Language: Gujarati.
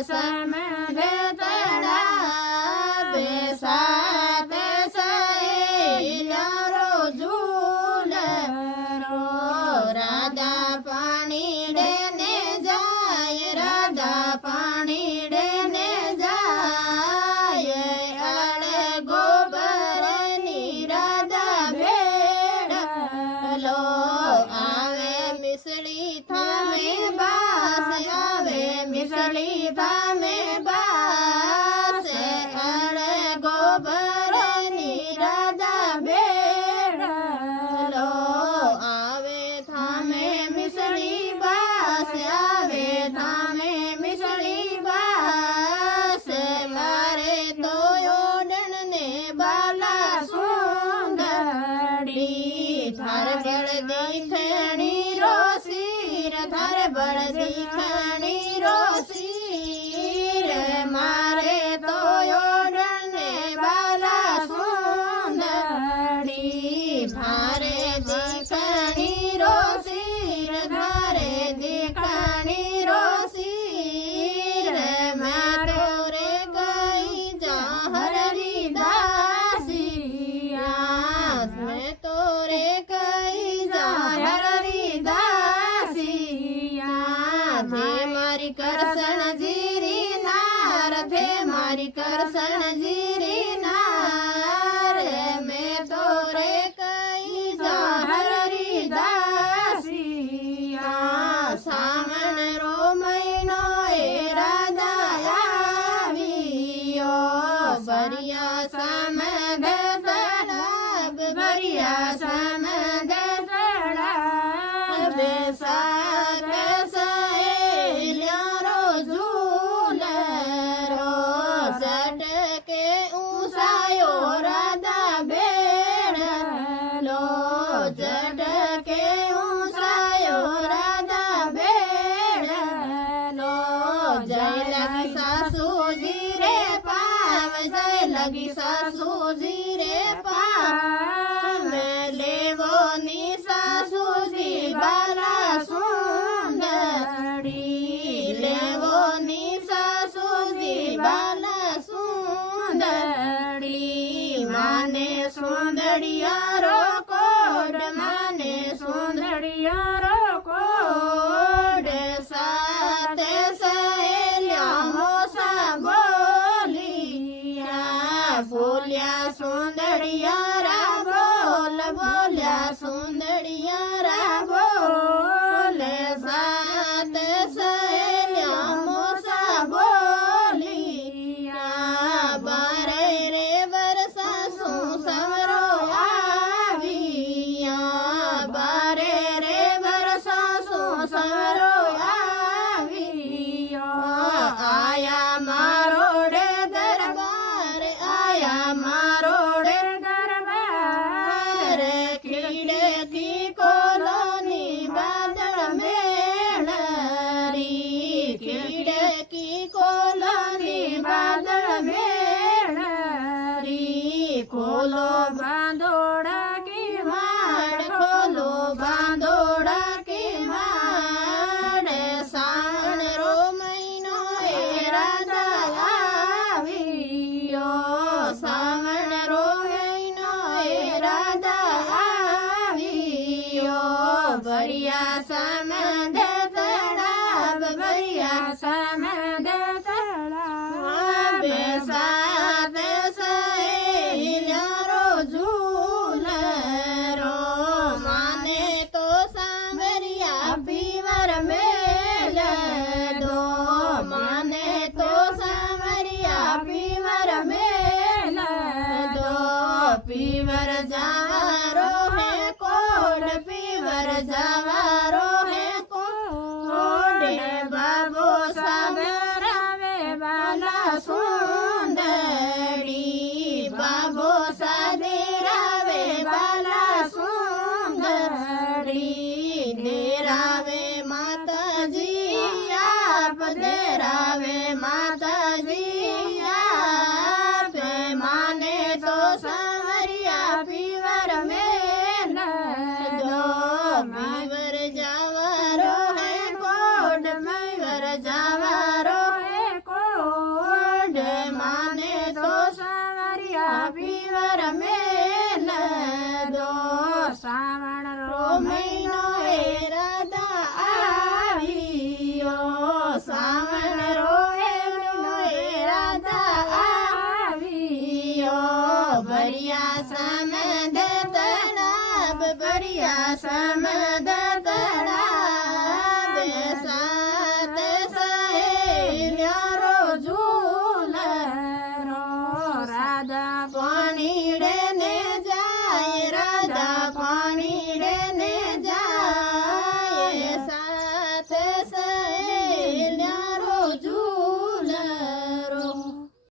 સમદ તળાવે સાત સહેલ્યા રો ઝૂલરો રાધા પાણીડે ને જાય રાધા પાણીડે ને જાય અળે ગોબરની રાધા ભેળલો આવે મિસળી થામે બાસ આવે મિસળી થામે બાસ અળે ગોબરની રાધા ભેળલો આવે થામે મિસળી બાસ આવે થામે મિસળી બાસ મારે તો ઓડણને બાલા સુંદડી થાર બળ દીખણી રો શીર થાર બળ દીખણી રો શીર મારે તો ઓડણને બાલા સુંદડી થારે દીખણી રો શીર થારે દીખણી રો શીર મારો રે ગઈ જા હરિદાસિયા મેં તો રે ગઈ જા હરિદાસિયા થે મારી કરસણ જીરી નાર થે મારી કરસણ જીરી નાર મેં તો રે ગઈ જા હરિદાસિયા સાવણ રો મહિનો એ રાધા આવ્યો ભરિયા સમદ તળાવ ભરિયા સમદ તળાવ સાત સહેલ્યા રો ઝૂલરો ઝટકે ઊંસાયો રાધા ભેળલો ઝટકે ઊંસાયો રાધા ભેળલો જય લગી સાસુજી રે પાવ જય લગી સાસુજી રે પાવ લેવો ની સાસુજી બાલા સુંદરી લેવો ની સાસુજી બાલા સુંદરી માને સુંદરિયારો કોડ માને સુંદરિયારો કોડ સાત સહેલ્યા મોસા બોલિયા બોલ્યા સુંદરિયારા બોલ બોલ્યા સુંદરિયારા બોલ સાત સહેલ્યા મોસા બોલિયા બારે રે વરસા શું સવરો આવ્યા બારે રે વરસા શું સવરો આવ્યા આયા મારોડે દરબાર આયા મારોડે દરબાર ખીડે કી કોલોની બાદળ મેળરી ખીડે કી કોલોની બાદળ મેળરી ખોલો બાંધોડા કી માડ ખોલો બાંધોડા કી માડ સાવણ રો મહિનો એ રાધા આવ્યો સાવણ રો મહિનો એ રાધા આવ્યો ભરિયા સમદ તળાવ ભરિયા સમદ તળાવ સાત સહેલ્યા રો ઝૂલરો માને તો સાંવરિયા પીવર મેલ દો માને તો સાંવરિયા પીવર મેલ દો પીવર જાવારો હે કોડ પીવર જાવારો હે કોડ બાબો સાબરાવે બાલા સુંદરી બાબો સાદેરાવે બાલા સુંદરી દેરાવે માતાજી આપ દેરાવે માતા